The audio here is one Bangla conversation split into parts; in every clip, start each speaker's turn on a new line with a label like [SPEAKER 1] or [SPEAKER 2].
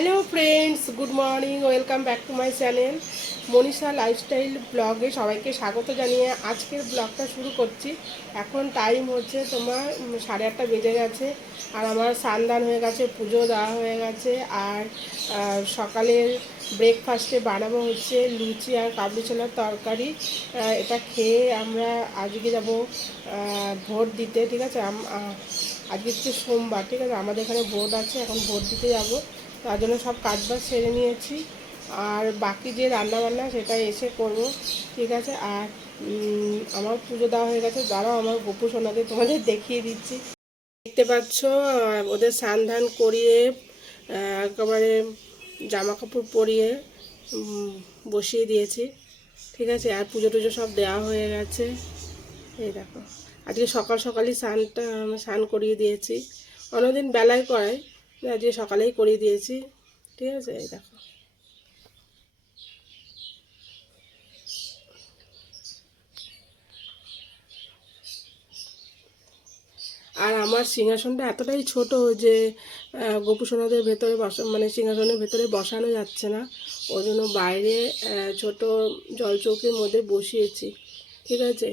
[SPEAKER 1] Hello friends good morning welcome back to my channel Manisha lifestyle ব্লগে সবাইকে স্বাগত জানিয়ে আজকের ব্লগটা শুরু করছি। এখন টাইম হচ্ছে তোমার সাড়ে আটটা বেজে গেছে আর আমার সান্দান হয়ে গেছে, পুজো দেওয়া হয়ে গেছে আর সকালের ব্রেকফাস্টে বানাবো হচ্ছে লুচি আর কাবলি ছোলার তরকারি। এটা খেয়ে আমরা আজকে যাব ভোট দিতে, ঠিক আছে? আজকে হচ্ছে সোমবার, ঠিক আছে? আমাদের এখানে ভোট আছে, এখন ভোট দিতে যাব। তার জন্য সব কাজবাজ সেরে নিয়েছি। আর বাকি যে রান্না বান্না সেটা এসে করব। ঠিক আছে? আর আমার পুজো দেওয়া হয়ে গেছে। দাঁড়াও, আমার গোপু সোনাদের তোমাদের দেখিয়ে দিচ্ছি। দেখতে পাচ্ছ ওদের স্নান ধান করিয়ে একেবারে জামা কাপড় পরিয়ে বসিয়ে দিয়েছি। ঠিক আছে? আর পুজো টুজো সব দেওয়া হয়ে গেছে। এই দেখো। আজকে সকাল সকালই স্নানটা, স্নান করিয়ে দিয়েছি। অন্যদিন বেলায় করাই আজকে সকালেই করিয়ে দিয়েছি। ঠিক আছে? এই দেখো। আর আমার সিংহাসনটা এতটাই ছোট যে গোপুসোনাদের ভেতরে বসা মানে সিংহাসনের ভেতরে বসানো যাচ্ছে না। ওই জন্য বাইরে ছোট জলচৌকির মধ্যে বসিয়েছি। ঠিক আছে?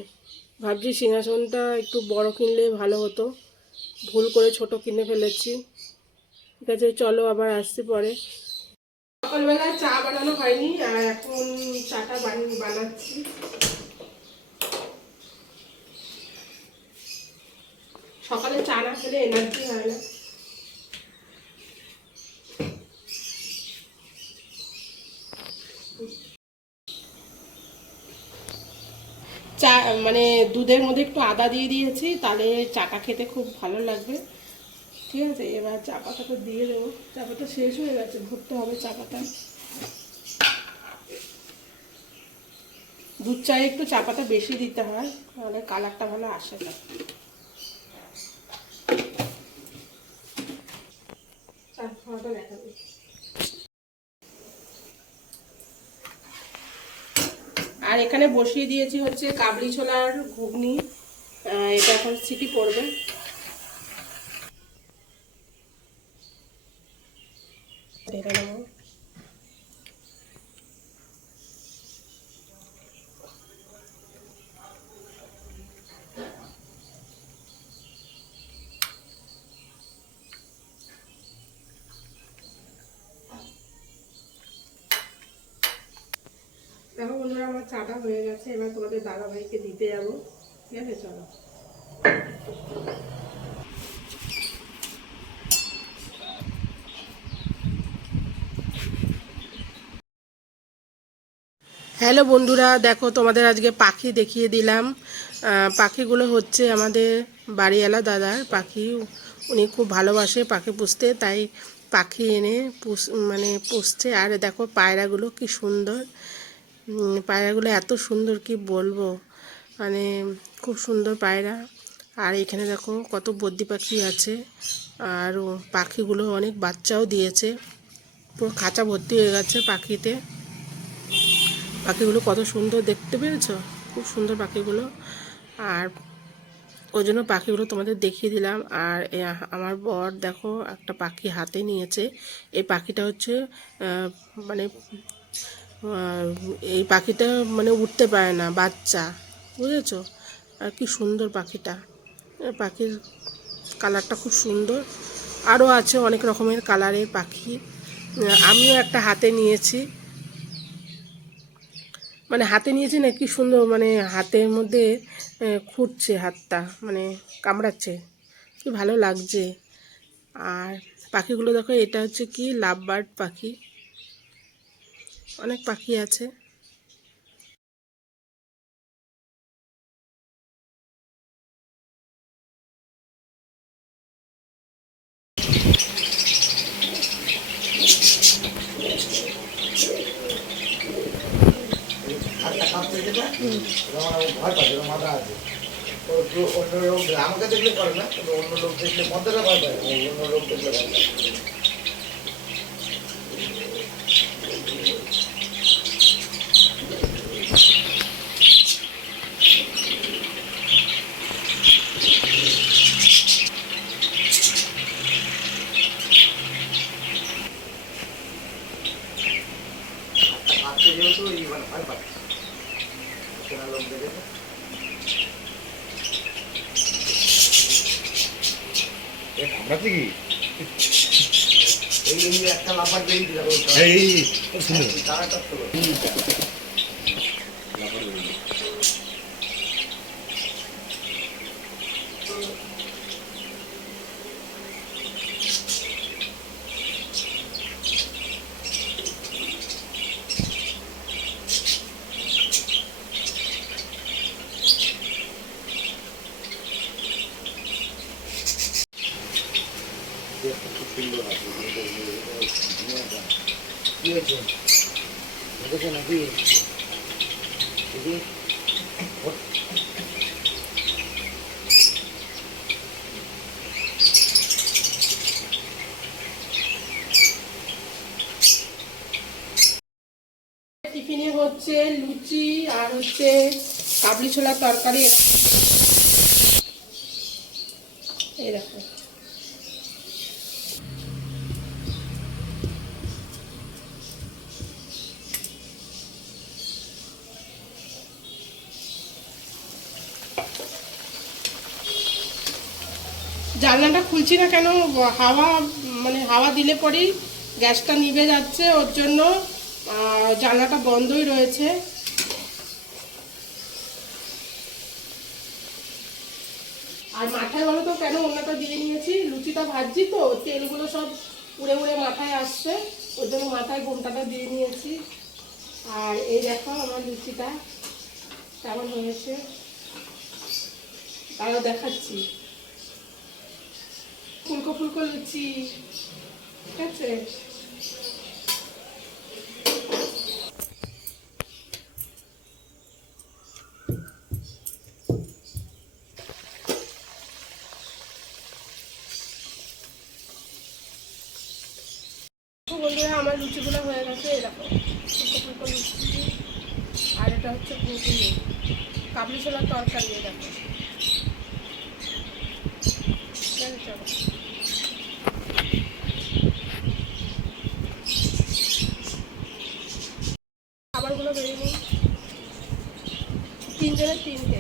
[SPEAKER 1] ভাবছি সিংহাসনটা একটু বড় কিনলে ভালো হতো। ভুল করে ছোট কিনে ফেলেছি। ঠিক আছে, চলো আবার আসতে পরে। সকালবেলা চা বানানো হয়নি, আর এখন চাটা বান- বানাচ্ছি। সকালে চা না খেলে এনার্জি হয় না। চা মানে দুধের মধ্যে একটু আদা দিয়ে দিয়েছি, তাহলে চাটা খেতে খুব ভালো লাগবে। ঠিক আছে, এবার চা পাতাটা দিয়ে দেবো। চা পাতা শেষ হয়ে গেছে ভরতে হবে চা পাতা দুধ চায়ে একটু চা পাতা বেশি দিতে হয়, তাহলে কালারটা ভালো আসে না। আর এখানে বসিয়ে দিয়েছি হচ্ছে কাবলি ছোলার ঘুগনি এটা এখন সিটি পড়বে। ঢেলে নেব। দেখো বন্ধুরা, আমার চাটা হয়ে গেছে। এবার তোমাদের দাদা ভাইকে দিতে যাব। ঠিক আছে, চলো। হ্যালো বন্ধুরা, দেখো তোমাদের আজকে পাখি দেখিয়ে দিলাম। পাখিগুলো হচ্ছে আমাদের বাড়িওয়ালা দাদার পাখি। উনি খুব ভালোবাসে পাখি পুষতে, তাই পাখি এনে পুষ মানে পুষছে। আর দেখো পায়রাগুলো কি সুন্দর। পায়রাগুলো এত সুন্দর কি বলব? মানে খুব সুন্দর পায়রা। আর এখানে দেখো কত বদ্যি পাখি আছে। আর পাখিগুলো অনেক বাচ্চাও দিয়েছে। পুরো খাঁচা ভর্তি হয়ে গেছে পাখিতে। পাখিগুলো কত সুন্দর দেখতে পেরেছ? খুব সুন্দর পাখিগুলো। আর ওই জন্য পাখিগুলো তোমাদের দেখিয়ে দিলাম। আর আমার বর দেখো একটা পাখি হাতে নিয়েছে। এই পাখিটা হচ্ছে মানে এই পাখিটা মানে উঠতে পারে না, বাচ্চা। বুঝেছ? আর কি সুন্দর পাখিটা। পাখির কালারটা খুব সুন্দর। আরও আছে অনেক রকমের কালারের পাখি। আমিও একটা হাতে নিয়েছি। মানে হাতে নিয়েছি না, কি সুন্দর মানে হাতের মধ্যে খুঁটছে হাতটা মানে কামড়াচ্ছে। কি ভালো লাগছে। আর পাখিগুলো দেখো, এটা হচ্ছে কি লাভ বার্ড পাখি। অনেক পাখি আছে
[SPEAKER 2] হাতটা কাঁপছে যেটা ওরা মানে ও ভয় পাচ্ছে ওর মাথা আছে ও তো অন্য লোক করে না তবে অন্য লোক দেখলে মদ্দারা ভয় পায় অন্য লোক দেখলে ভয় পায় আজকে যেহেতু এই মানে ভয় পাচ্ছে চেনা লোক দেখেছে
[SPEAKER 3] ঘাবড়াচ্ছে কি?
[SPEAKER 2] এই একটা লাফার দিয়ে দিলাম ওই
[SPEAKER 3] এই খুব সুন্দর
[SPEAKER 2] তারাটা তো খুব সুন্দর আছে কি হয়েছে দেখেছ নাকি দেখি
[SPEAKER 1] টিফিনে হচ্ছে লুচি আর হচ্ছে কাবলি ছোলার তরকারি। জানলাটা খুলছি না কেন হাওয়া মানে হাওয়া দিলে পরেই গ্যাসটা নিভে যাচ্ছে, ওর জন্য জানলাটা বন্ধই রয়েছে আর মাথায় বলো তো কেন অন্যটা দিয়ে নিয়েছি? লুচিটা ভাজছি তো, তেলগুলো সব উড়ে উড়ে মাথায় আসছে। ওর জন্য মাথায় ঘোমটাটা দিয়ে নিয়েছি। আর এই দেখো আমার লুচিটা কেমন হয়েছে। তারও দেখাচ্ছি। ফুলকো ফুলকো লুচি। ঠিক আছে তো বন্ধুরা আমার লুচিগুলো হয়ে গেছে এরকম ফুলকো ফুলকো লুচি আর এটা হচ্ছে ঘুগনি কাবলি ছোলার তরকারি দেখো চলো। খাবারগুলো বেরিয়ে নিই তিনজনের তিনটে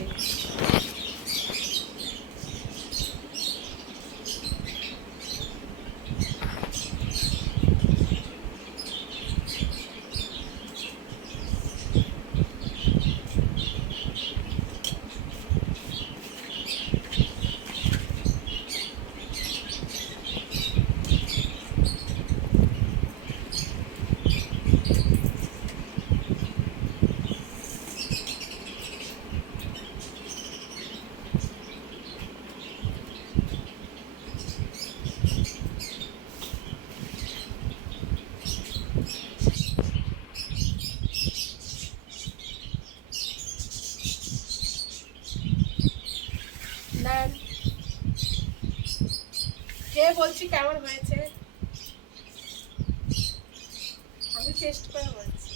[SPEAKER 1] নেন কে বলছি কেমন হয়েছে? আমি টেস্ট করে বলছি।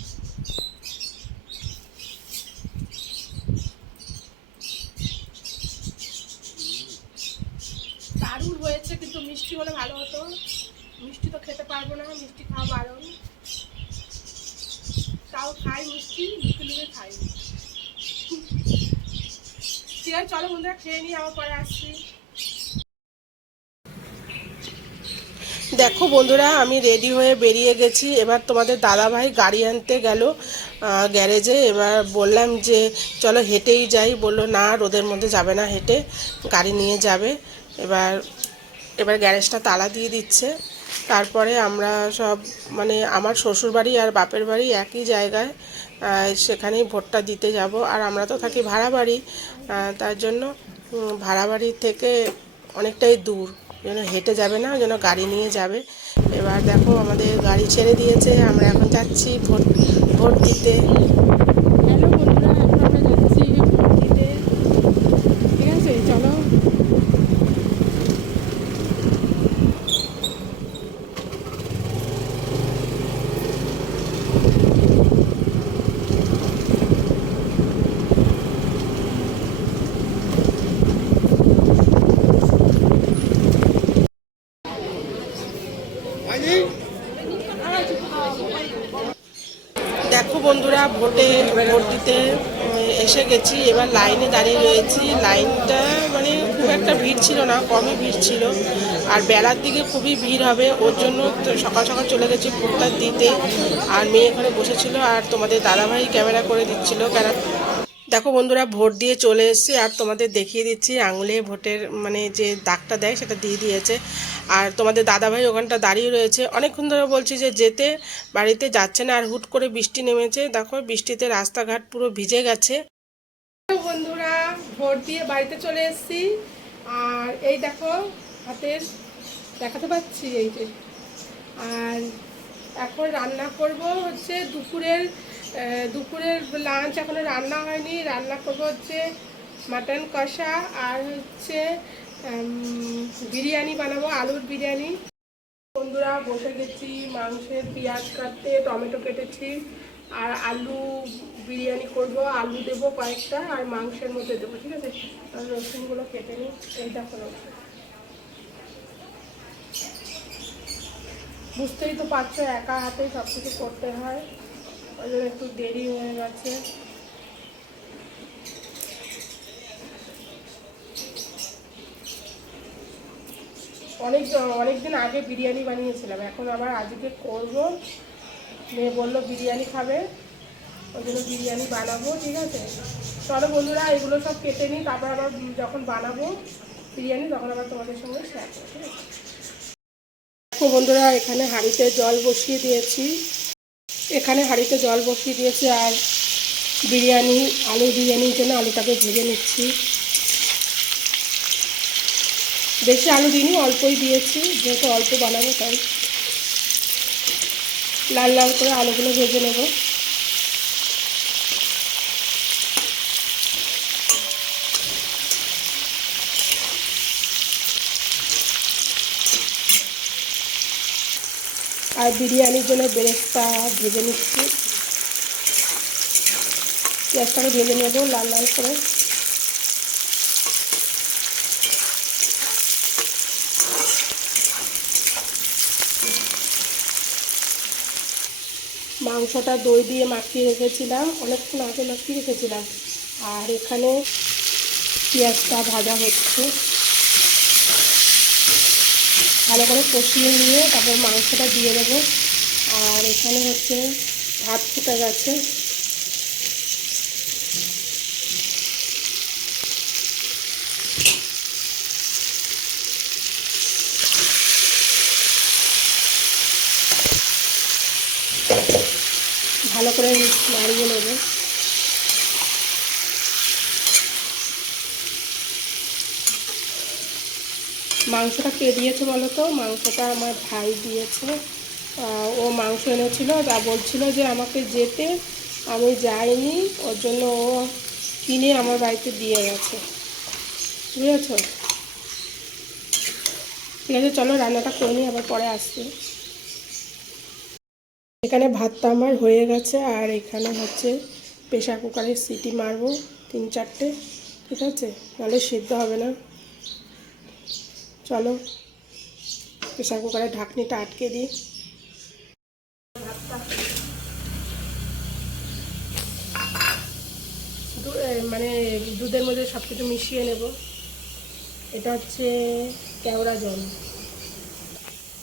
[SPEAKER 1] দারুণ হয়েছে, কিন্তু মিষ্টি হলে ভালো হতো। মিষ্টি তো খেতে পারব না, মিষ্টি খাওয়া বারণ তাও খাই মিষ্টি, লুকে লুকে খাই। ঠিক আছে, চলো বন্ধুরা, খেয়ে নিই আবার পরে আসছি। দেখো বন্ধুরা, আমি রেডি হয়ে বেরিয়ে গেছি। এবার তোমাদের দাদাভাই গাড়ি আনতে গেল গ্যারেজে এবার বললাম যে, চলো হেঁটেই যাই। বলল, না, রোদের মধ্যে যাবে না হেঁটে, গাড়ি নিয়ে যাবে। এবার এবার গ্যারেজটা তালা দিয়ে দিচ্ছে। তারপরে আমরা সব মানে আমার শ্বশুর বাড়ি আর বাপের বাড়ি একই জায়গায় সেখানেই ভোটটা দিতে যাব। আর আমরা তো থাকি ভাড়া বাড়ি তার জন্য ভাড়া বাড়ি থেকে অনেকটাই দূর। যেন হেঁটে যাবে না, যেন গাড়ি নিয়ে যাবে। এবার দেখো আমাদের গাড়ি ছেড়ে দিয়েছে, আমরা এখন যাচ্ছি ভোট ভোট দিতে। বন্ধুরা ভোটে ভোট দিতে এসে গেছি, এবার লাইনে দাঁড়িয়ে রয়েছি। লাইনটা মানে খুব একটা ভিড় ছিল না, কমই ভিড় ছিল। আর বেলার দিকে খুবই ভিড় হবে, ওর জন্য সকাল সকাল চলে গেছি ভোটটা দিতে। আর মেয়ে এখানে বসেছিল, আর তোমাদের দাদাভাই ক্যামেরা করে দিচ্ছিল, কেন দেখো বন্ধুরা, ভোট দিয়ে চলে এসেছি আর তোমাদের দেখিয়ে দিচ্ছি আঙুলে ভোটের মানে যে দাগটা দেয় সেটা দিয়ে দিয়েছে। আর তোমাদের দাদাভাই ওখানটা দাঁড়িয়ে রয়েছে। অনেকক্ষণ ধরে বলছি যে যেতে বাড়িতে যাচ্ছে না, আর হুট করে বৃষ্টি নেমেছে। দেখো, বৃষ্টিতে রাস্তাঘাট পুরো ভিজে গেছে। বন্ধুরা, ভোট দিয়ে বাড়িতে চলে এসেছি। আর এই দেখো, হাতের দেখাতে পাচ্ছি এই যে। আর এখন রান্না করব হচ্ছে দুপুরের দুপুরের লাঞ্চ এখনও রান্না হয়নি। রান্না করব হচ্ছে মাটন কষা আর হচ্ছে বিরিয়ানি বানাবো, আলুর বিরিয়ানি। বন্ধুরা, বসে গেছি মাংসের পেঁয়াজ কাটতে, টমেটো কেটেছি আর আলু বিরিয়ানি করব, আলু দেবো কয়েকটা আর মাংসের মধ্যে দেবো, ঠিক আছে? আর রসুনগুলো কেটে নিই এই দেখো বুঝতেই তো পারছ, একা হাতে সব কিছু করতে হয়। ওই জন্য একটু দেরি হয়ে গেছে। অনেক অনেক দিন আগে বিরিয়ানি বানিয়েছিলাম, এখন আবার আজকে করব। মেয়ে বলল বিরিয়ানি খাবে, ওই জন্য বিরিয়ানি বানাবো, ঠিক আছে? চলো বন্ধুরা, এগুলো সব কেটে নিই, তারপর আবার যখন বানাবো বিরিয়ানি, তখন আবার তোমাদের সঙ্গে শেয়ার করব বন্ধুরা, এখানে হাঁড়িতে জল বসিয়ে দিয়েছি। এখানে হাঁড়িতে জল বসিয়ে দিয়েছি আর বিরিয়ানি, আলু বিরিয়ানির জন্য আলুটাকে ভেজে নিচ্ছি। বেশি আলু দিইনি, অল্পই দিয়েছি, যেহেতু অল্প বানাবো তাই। লাল লাল করে আলুগুলো ভেজে নেব। আর বিরিয়ানির জন্য বেরেস্তা ভেজে নিচ্ছি। পেঁয়াজটাকে ভেজে নেব লাল লাল করে। মাংসটা দই দিয়ে মাখিয়ে রেখেছিলাম, অনেকক্ষণ আগে মাখিয়ে রেখেছিলাম। আর এখানে পেঁয়াজটা ভাজা হচ্ছে। ভালো করে কষিয়ে নিয়ে তারপর মাংসটা দিয়ে দেবো। আর এখানে হচ্ছে ভাত ফুটে গেছে। ভালো করে নাড়িয়ে নেবে। মাংসটা কে দিয়েছে বলো তো? মাংসটা আমার ভাই দিয়েছে। ও মাংস এনেছিল যা বলছিল যে আমাকে যেতে। আমি যাইনি, ওর জন্য ও কিনে আমার বাড়িতে দিয়ে গেছে। বুঝেছ? ঠিক আছে, চলো রান্নাটা করে নিই, আবার পরে আসছি এখানে ভাতটা আমার হয়ে গেছে, আর এখানে হচ্ছে প্রেশার কুকারে সিটি মারবো তিন চারটে। ঠিক আছে? নাহলে সিদ্ধ হবে না। চলো, প্রেশার কুকারের ঢাকনিটা আটকে দিই। মানে দুধের মধ্যে সব কিছু মিশিয়ে নেব। এটা হচ্ছে কেওড়া জল।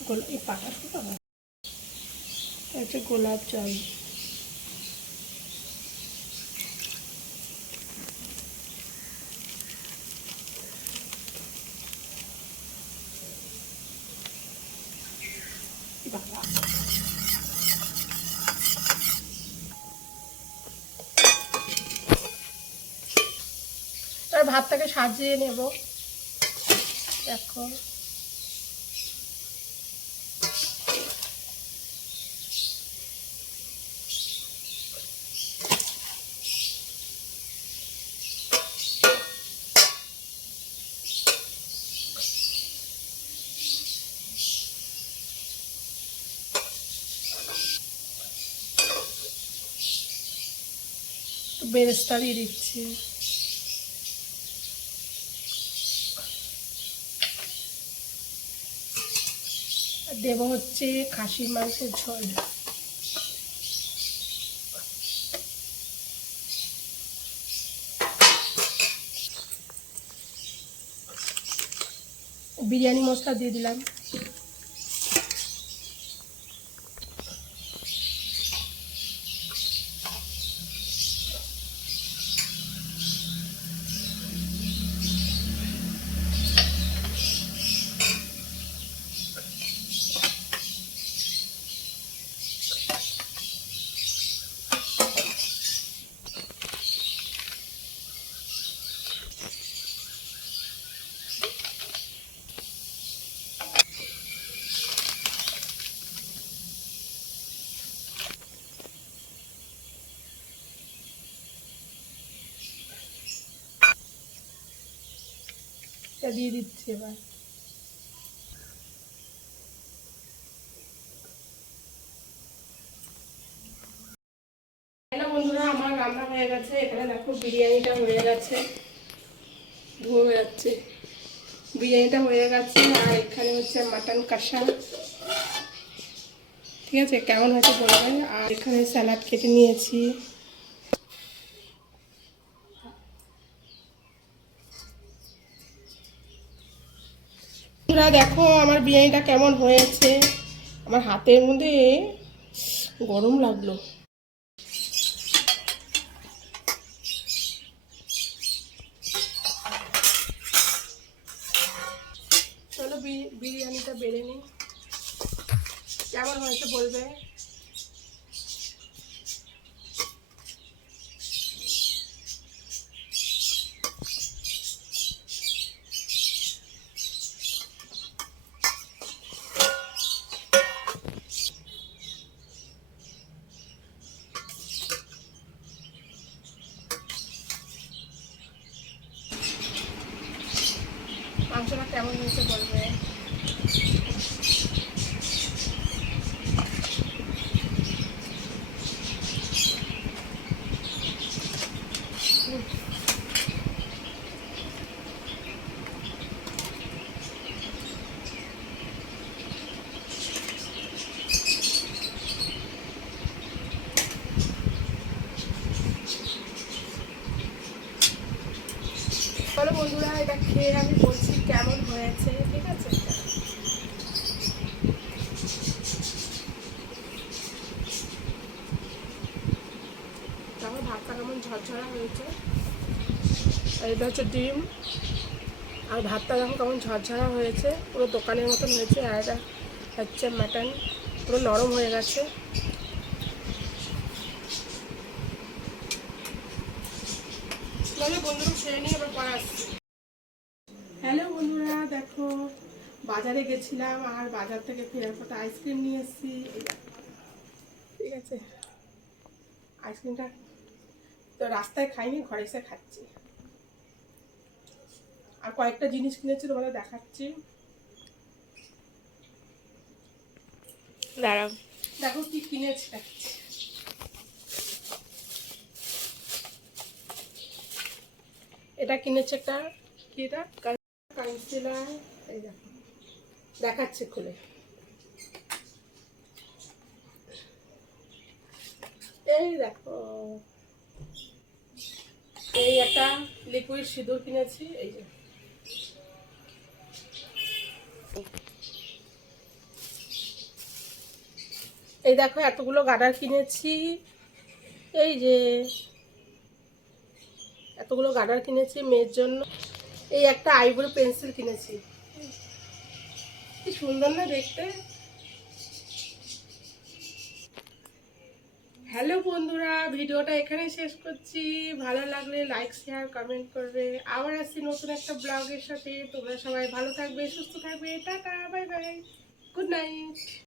[SPEAKER 1] গোল- এই পাটা এটা হচ্ছে গোলাপ জল। সাজিয়ে নেব। দেখো বেরেস্তা দিচ্ছি। দেব হচ্ছে খাসির মাংসের ঝোল। বিরিয়ানি মশলা দিয়ে দিলাম। এটা দিয়ে দিচ্ছি এবার। বন্ধুরা, আমার রান্না হয়ে গেছে। এখানে দেখো বিরিয়ানিটা হয়ে গেছে। ধুয়ে বেড়াচ্ছে। বিরিয়ানিটা হয়ে গেছে, আর এখানে হচ্ছে মাটন কষা। ঠিক আছে? কেমন হয়েছে বলবেন? আর এখানে স্যালাড কেটে নিয়েছি বন্ধুরা দেখো আমার বিরিয়ানিটা কেমন হয়েছে। আমার হাতের মধ্যে গরম লাগল চলো বি- বিরিয়ানিটা বেড়ে নিই কেমন হয়েছে বলবে মাংসটা কেমন হয়েছে বলবে চলো বন্ধুরা এটা খেয়ে আমি বলছি কেমন হয়েছে? ঠিক আছে? তারপর ভাতটা কেমন ঝরঝরা হয়েছে? আর এটা হচ্ছে ডিম। আর ভাতটা দেখো কেমন ঝরঝরা হয়েছে। পুরো দোকানের মতন হয়েছে। আর এটা হচ্ছে মাটন পুরো নরম হয়ে গেছে। তাহলে বন্ধুরা খেয়ে নিয়ে এবার পরে আসছি হ্যালো বন্ধুরা দেখো বাজারে গেছিলাম আর বাজার থেকে ফেরার পথে আইসক্রিম নিয়ে এসেছি। ঠিক আছে। আইসক্রিমটা তো রাস্তায় খাইনি ঘরে এসে খাচ্ছি। আর কয়েকটা জিনিস কিনেছি তোমাদের দেখাচ্ছি।
[SPEAKER 4] দাঁড়াও।
[SPEAKER 1] দেখো কি কিনেছি। দেখাচ্ছি এটা কিনেছে একটা কি এটা? কাউন্সিলার এই দেখো। দেখাচ্ছে খুলে। এই দেখো। এই একটা লিকুইড সিঁদুর কিনেছি, এই যে। এই দেখো, এতগুলো গার্ডার কিনেছি। এই যে। এতগুলো গার্ডার কিনেছি মেয়ের জন্য। এই একটা আইব্রো পেন্সিল কিনেছি। কি সুন্দর না দেখতে? হ্যালো বন্ধুরা, ভিডিওটা এখানে শেষ করছি। ভালো লাগলে লাইক শেয়ার কমেন্ট করবে। আবার আসছি নতুন একটা ব্লগের সাথে। তোমরা সবাই ভালো থাকবে, সুস্থ থাকবে। Tata bye bye good night